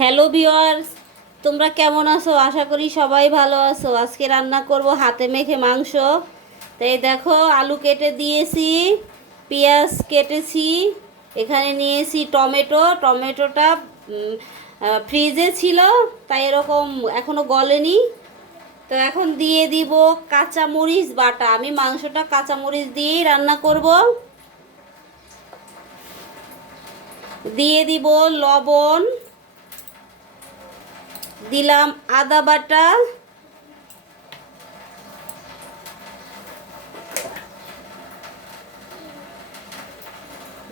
Hello viewers তোমরা কেমন আছো? আশা করি সবাই ভালো আছো। আজকে রান্না করব হাতে মেখে মাংস। তাই দেখো, আলু কেটে দিয়েছি, পেঁয়াজ কেটেছি, এখানে নিয়েছি টমেটো। টমেটোটা ফ্রিজে ছিল, তাই এরকম এখনও গলেনি। তো এখন দিয়ে দিব কাঁচা মরিচ বাটা। আমি মাংসটা কাঁচা মরিচ দিয়েই রান্না করব। দিয়ে দিব লবণ। দিলাম আদা বাটা।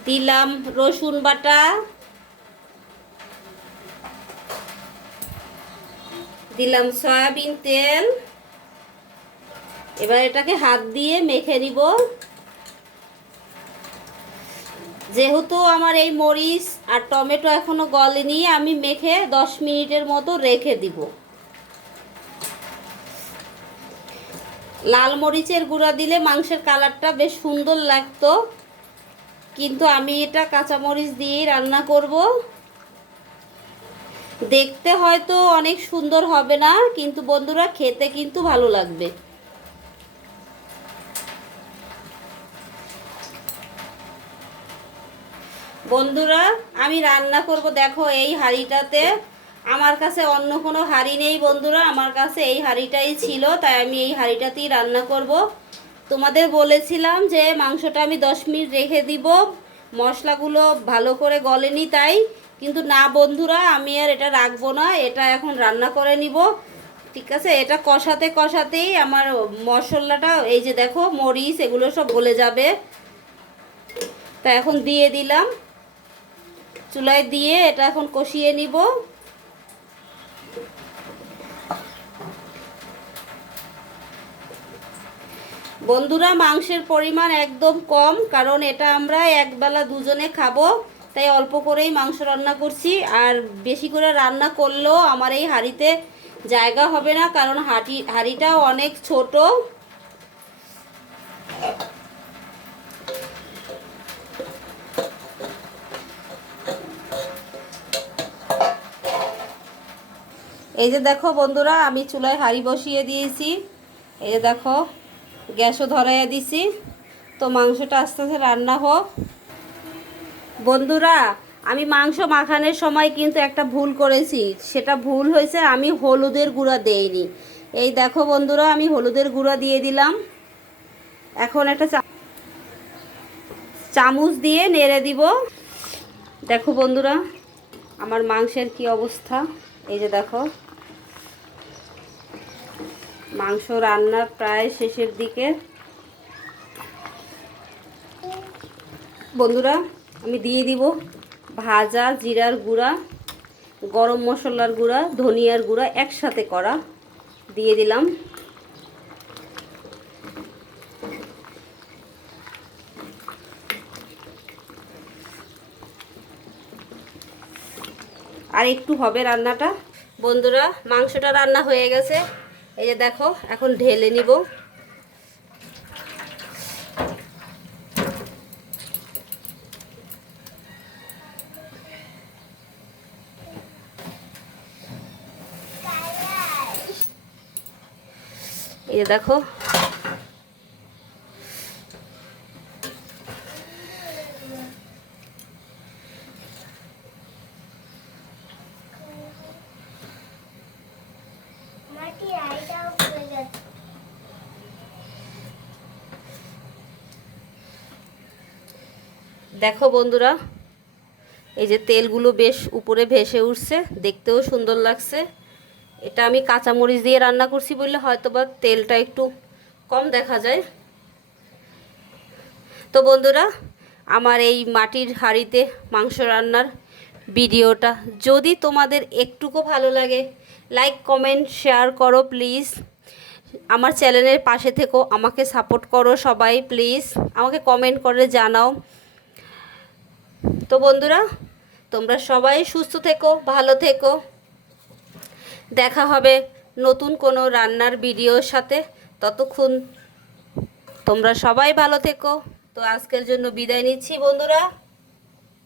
দিলাম রসুন বাটা। দিলাম সয়াবিন তেল। এবার এটাকে হাত দিয়ে মেখে নিব। যেহেতু আমার এই মরিচ আর টমেটো এখনও গলেনি, আমি মেখে দশ মিনিটের মতো রেখে দিব। লাল মরিচের গুঁড়া দিলে মাংসের কালারটা বেশ সুন্দর লাগতো, কিন্তু আমি এটা কাঁচা মরিচ দিয়েই রান্না করব। দেখতে হয়তো অনেক সুন্দর হবে না, কিন্তু বন্ধুরা খেতে কিন্তু ভালো লাগবে। বন্ধুরা, আমি রান্না করব। দেখো, এই হাঁড়িটাতে আমার কাছে অন্য কোনো হাঁড়ি নেই বন্ধুরা। আমার কাছে এই হাঁড়িটাই ছিল, তাই আমি এই হাঁড়িটাতেই রান্না করব। তোমাদের বলেছিলাম যে মাংসটা আমি দশ মিনিট রেখে দিব। মশলাগুলো ভালো করে গলেনি তাই। কিন্তু না বন্ধুরা, আমি আর এটা রাখব না, এটা এখন রান্না করে নিব। ঠিক আছে, এটা কষাতে কষাতেই আমার মশলাটা, এই যে দেখো, মরিচ, এগুলো সব গলে যাবে। তা এখন দিয়ে দিলাম। চুলায় দিয়ে এটা এখন কষিয়ে নিব। বন্ধুরা, মাংসের পরিমাণ একদম কম, কারণ এটা আমরা একবেলা দুজনে খাব, তাই অল্প করেই মাংস রান্না করছি। আর বেশি করে রান্না করলেও আমার এই হাঁড়িতে জায়গা হবে না, কারণ হাঁড়ি হাঁড়িটা অনেক ছোট। এই যে দেখো বন্ধুরা, আমি চুলায় হাঁড়ি বসিয়ে দিয়েছি। এই যে দেখো, গ্যাসও ধরাইয়া দিছি। তো মাংসটা আস্তে আস্তে রান্না হোক। বন্ধুরা, আমি মাংস মাখানোর সময় কিন্তু একটা ভুল করেছি। সেটা ভুল হয়েছে, আমি হলুদের গুঁড়া দেইনি। এই দেখো বন্ধুরা, আমি হলুদের গুঁড়া দিয়ে দিলাম। এখন একটা চামচ দিয়ে নেড়ে দিব। দেখো বন্ধুরা, আমার মাংসের কি অবস্থা? এই যে দেখো। মাংস রান্না প্রায় শেষের দিকে। বন্ধুরা, আমি দিয়ে দিব ভাজা জিরার গুঁড়া, গরম মশলার গুঁড়া, ধনিয়ার গুঁড়া একসাথে করা। দিয়ে দিলাম। আর একটু হবে রান্নাটা। বন্ধুরা, মাংসটা রান্না হয়ে গেছে। এই যে দেখো এখন ঢেলে নিব। এই দেখো দেখো বন্ধুরা, এই যে তেলগুলো বেশ উপরে ভেসে উঠছে, দেখতেও সুন্দর লাগছে। এটা আমি কাঁচামরিচ দিয়ে রান্না করছি বললে হয়তো বা তেলটা একটু কম দেখা যায়। তো বন্ধুরা, আমার এই মাটির হাঁড়িতে মাংস রান্নার ভিডিওটা যদি তোমাদের একটুকু ভালো লাগে লাইক কমেন্ট শেয়ার করো প্লিজ আমার চ্যানেলের পাশে থেকো আমাকে সাপোর্ট করো সবাই, প্লিজ। আমাকে কমেন্ট করে জানাও। তো বন্ধুরা, তোমরা সবাই সুস্থ থেকো, ভালো থেকো। দেখা হবে নতুন কোনো রান্নার ভিডিওর সাথে। ততক্ষণ তোমরা সবাই ভালো থেকো। তো আজকের জন্য বিদায় নিচ্ছি বন্ধুরা।